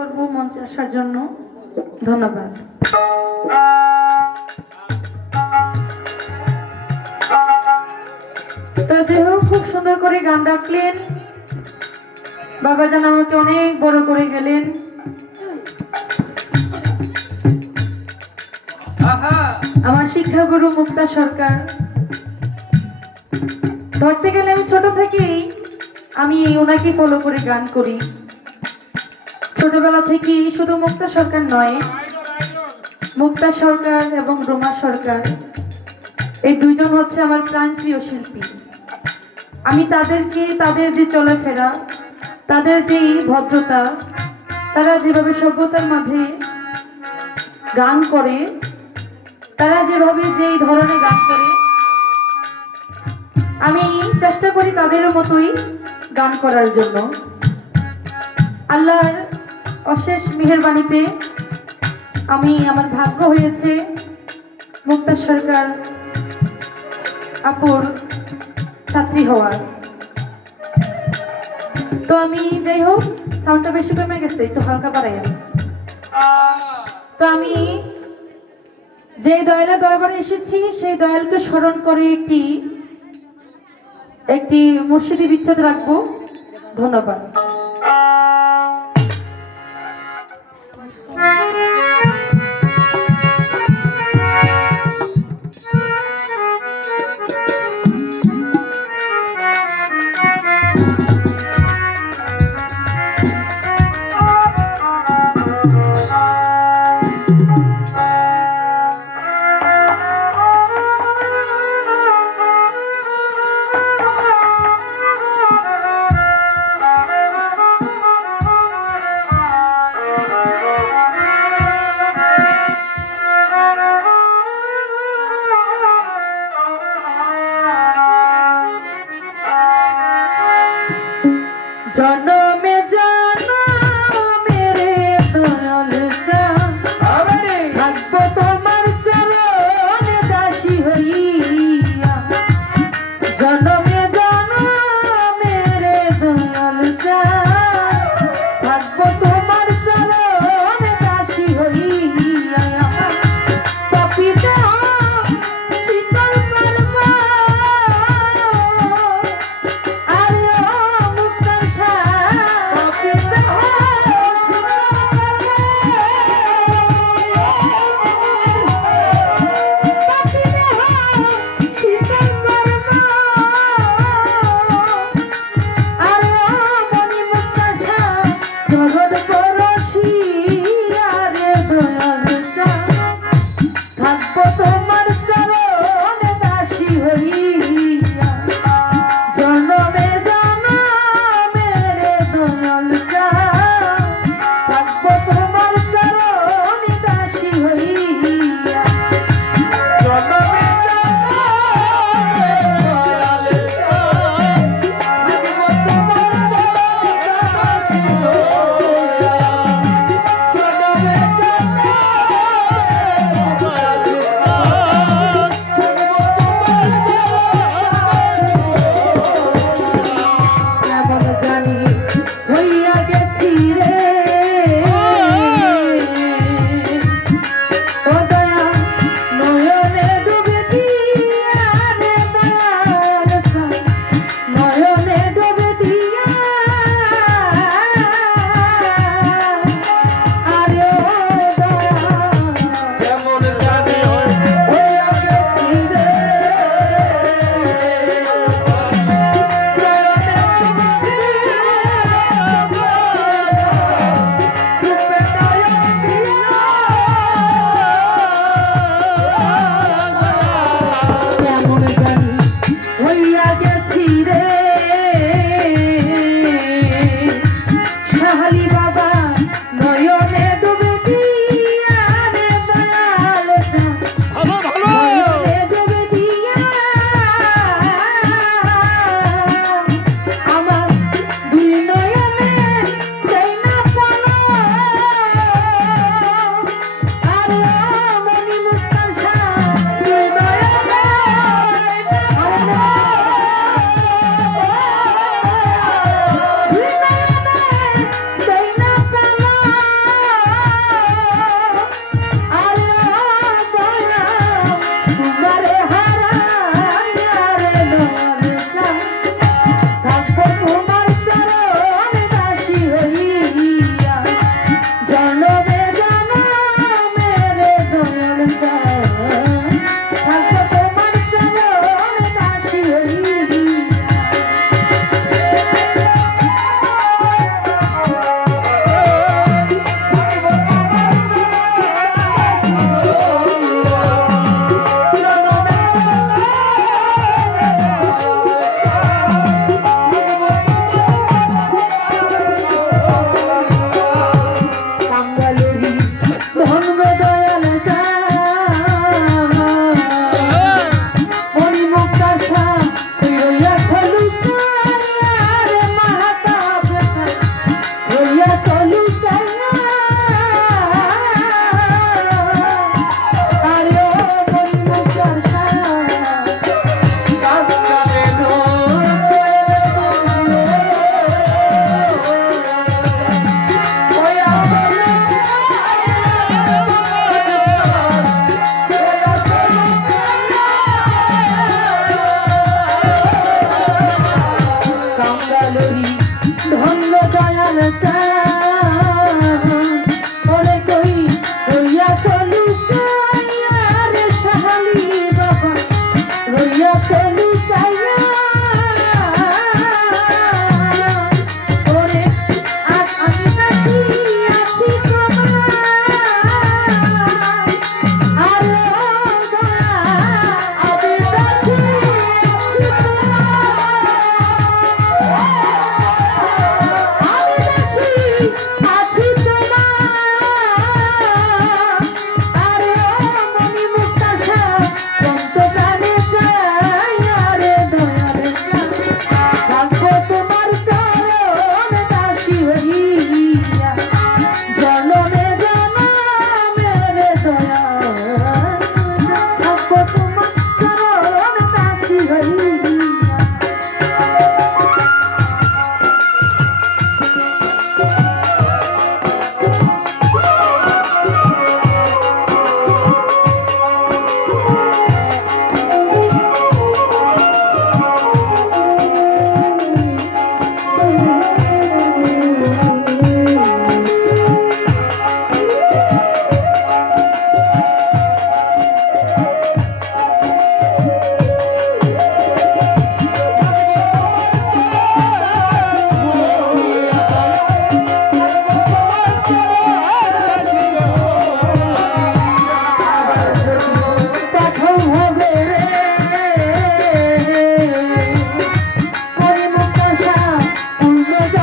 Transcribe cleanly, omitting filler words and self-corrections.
করব মঞ্চে আসার জন্য। ধন্যবাদ। তো যাই হোক, খুব সুন্দর করে গান রাখলেন বাবাজান, আমাকে অনেক বড় করে গেলেন। আমার শিক্ষাগুরু মুক্তা সরকার। ধরতে গেলে আমি ছোট থেকেই আমি ওনাকে ফলো করে গান করি। ছোটবেলা থেকেই শুধু মুক্তা সরকার নয়, মুক্তা সরকার এবং রোমা সরকার, এই দুইজন হচ্ছে আমার প্রাণপ্রিয় শিল্পী। আমি তাদেরকে, তাদের যে চলাফেরা, তাদের যেই ভদ্রতা, তারা যেভাবে সভ্যতার মাঝে গান করে, তারা যেভাবে যেই ধরনের গান করে, আমি চেষ্টা করি তাদের মতোই গান করার জন্য। আল্লাহর অশেষ মেহেরবানিতে আমার ভাগ্য হয়েছে মুক্তা সরকার আপুর ছাত্রী হওয়ার। তো আমি যাই হোক, সাউন্ডটা বেশি কমে গেছে, একটু হালকা বাড়াই। তো আমি যে দয়ালের দরবারে এসেছি, সেই দয়ালকে স্মরণ করে একটি মুর্শিদি বিচ্ছেদ রাখবো। ধন্যবাদ। জনমে জনমে রে দয়াল চাঁদ, থাকবো তোমার চরণে দাসী হইয়া। জনমে জনমে রে দয়াল চাঁদ, থাকবো তোমার চরণে দাসী হইয়া। পাপিতা শীতল করবা জগৎ পরশী